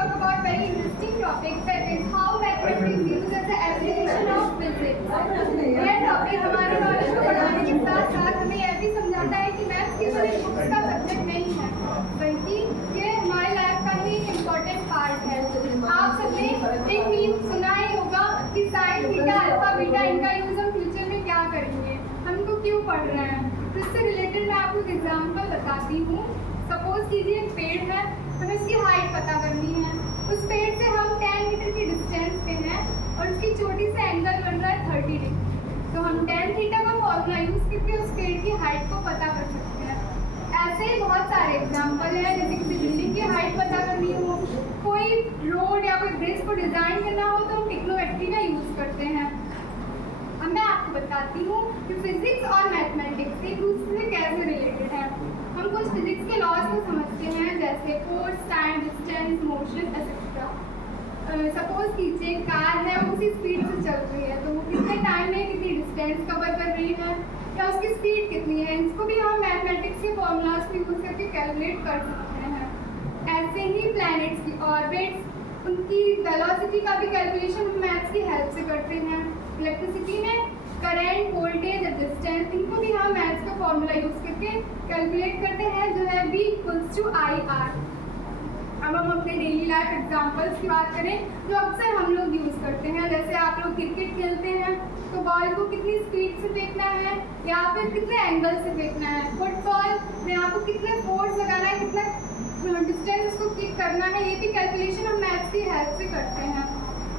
talk about very interesting topic, that is how mathematics used as an application of physics. यह topic हमारे knowledge को बढ़ाने के साथ साथ हमें यह भी समझाता है कि मैथ्स केवल एक बुक्स का सब्जेक्ट नहीं है, बल्कि ये हमारे लाइफ का ही इम्पोर्टेंट पार्ट है। आप सबने एक मीम सुना ही होगा कि साइन, थीटा, अल्फा, बीटा, इनका यूज हम फ्यूचर में क्या करेंगे, हमको क्यों पढ़ रहे हैं। तो इससे रिलेटेड मैं आपको एक एग्जाम्पल बताती हूँ। सपोज कीजिए एक पेड़ है, हमें उसकी हाइट पता करनी है। उस पेड़ से हम 10 मीटर की डिस्टेंस पे हैं और उसकी चोटी से एंगल बन रहा है 30 डिग्री। तो हम tan थीटा का फॉर्मूला यूज़ करके उस पेड़ की हाइट को पता कर सकते हैं। ऐसे ही बहुत सारे एग्जाम्पल हैं, जैसे किसी बिल्डिंग की हाइट पता करनी हो, कोई रोड या कोई ब्रिज को डिज़ाइन करना हो तो हम ट्रिग्नोमेट्री का यूज़ करते हैं। अब मैं आपको बताती हूँ कि फिजिक्स और मैथमेटिक्स एक दूसरे से कैसे रिलेटेड है। हम कुछ फिजिक्स के लॉज को समझते हैं, जैसे force, time, distance, motion etcetera. Suppose कीजिए कार है, वो उसी स्पीड से चल रही है, तो वो कितने टाइम में कितनी डिस्टेंस कवर कर रही है या उसकी स्पीड कितनी है, इसको भी हम मैथमेटिक्स के फॉर्मूलाज को यूज़ करके कैलकुलेट कर सकते हैं। ऐसे ही प्लैनेट्स की ऑर्बिट्स, उनकी वेलोसिटी का भी कैलकुलेशन हम मैथ्स की हेल्प से करते हैं। इलेक्ट्रिसिटी में करंट, वोल्टेज, डिस्टेंस, इनको भी हम मैथ्स का फॉर्मूला यूज़ करके कैलकुलेट करते हैं, जो है V = IR। अब हम अपने डेली लाइफ एग्जांपल्स की बात करें जो अक्सर हम लोग यूज़ करते हैं, जैसे आप लोग क्रिकेट खेलते हैं तो बॉल को कितनी स्पीड से फेंकना है या फिर कितने एंगल से फेंकना है। फुटबॉल में आपको कितने फोर्स लगाना है, कितना डिस्टेंस उसको किक करना है, ये भी कैलकुलेशन हम मैथ्स की हेल्प से करते हैं।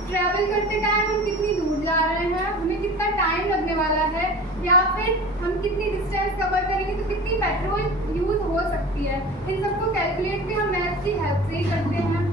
ट्रैवल करते टाइम हम कितनी दूर जा रहे हैं, हमें कितना टाइम लगने वाला है, या फिर हम कितनी डिस्टेंस कवर करेंगे तो कितनी पेट्रोल यूज़ हो सकती है, इन सबको कैलकुलेट भी हम मैथ्स की हेल्प से ही करते हैं।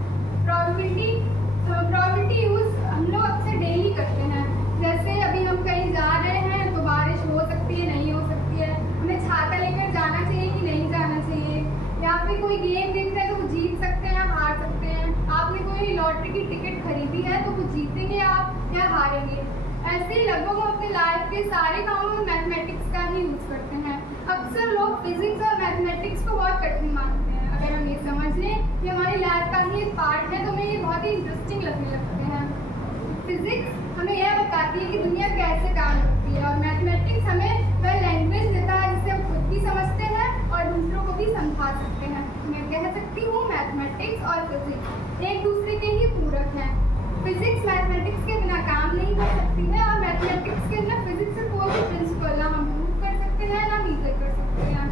प्रोबेबिलिटी यूज़ हम लोग अक्सर डेली करते हैं, जैसे अभी हम कहीं जा रहे हैं तो बारिश हो सकती है, नहीं हो सकती है, हमें छाता लेकर जाना चाहिए कि नहीं जाना चाहिए, या फिर कोई गेम देख रहे हैं तो वो जीत सकते हैं, हार सकते हैं। आपने कोई लॉटरी की टिकट खरीदी है तो वो जीतेंगे आप या हारेंगे। ऐसे ही लगभग हम अपने लाइफ के सारे कामों में मैथमेटिक्स का ही यूज़ करते हैं। अक्सर लोग फिजिक्स और मैथमेटिक्स को बहुत कठिन मानते हैं। अगर हम ये समझ लें कि हमारी लाइफ का ही एक पार्ट है तो हमें ये बहुत ही इंटरेस्टिंग लगने लगते हैं। फिजिक्स हमें यह बताती है कि दुनिया कैसे काम करती है, और मैथमेटिक्स हमें वह लैंग्वेज देता है जिसे हम खुद भी समझते हैं और दूसरों को भी समझा सकते हैं। मैं कह सकती हूँ मैथमेटिक्स और फिजिक्स एक दूसरे के ही पूरक हैं। फिजिक्स मैथमेटिक्स के बिना काम नहीं कर सकती है, और मैथमेटिक्स के बिना फिजिक्स से कोई भी प्रिंसिपल ना हम प्रूव कर सकते हैं ना मीजर कर सकते हैं।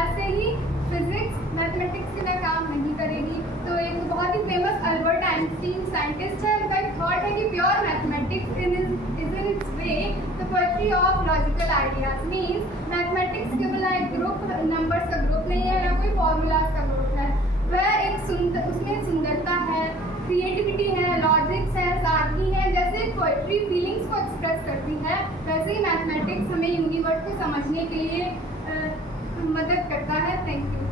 ऐसे ही फिजिक्स मैथमेटिक्स के बिना काम नहीं करेगी। तो एक बहुत ही फेमस अल्बर्ट आइंस्टीन साइंटिस्ट है, उनका एक थॉट है कि pure mathematics is in its way the poetry of logical ideas. Means mathematics केवल एक ग्रुप, नंबर्स का ग्रुप नहीं है, ना कोई फॉर्मूलाज का ग्रुप है। वह एक उसमें सुंदरता है, क्रिएटिविटी है, लॉजिक्स है, सादगी है। जैसे पोएट्री फीलिंग्स को एक्सप्रेस करती है, वैसे ही मैथमेटिक्स हमें यूनिवर्स को समझने के लिए मदद करता है। Thank you.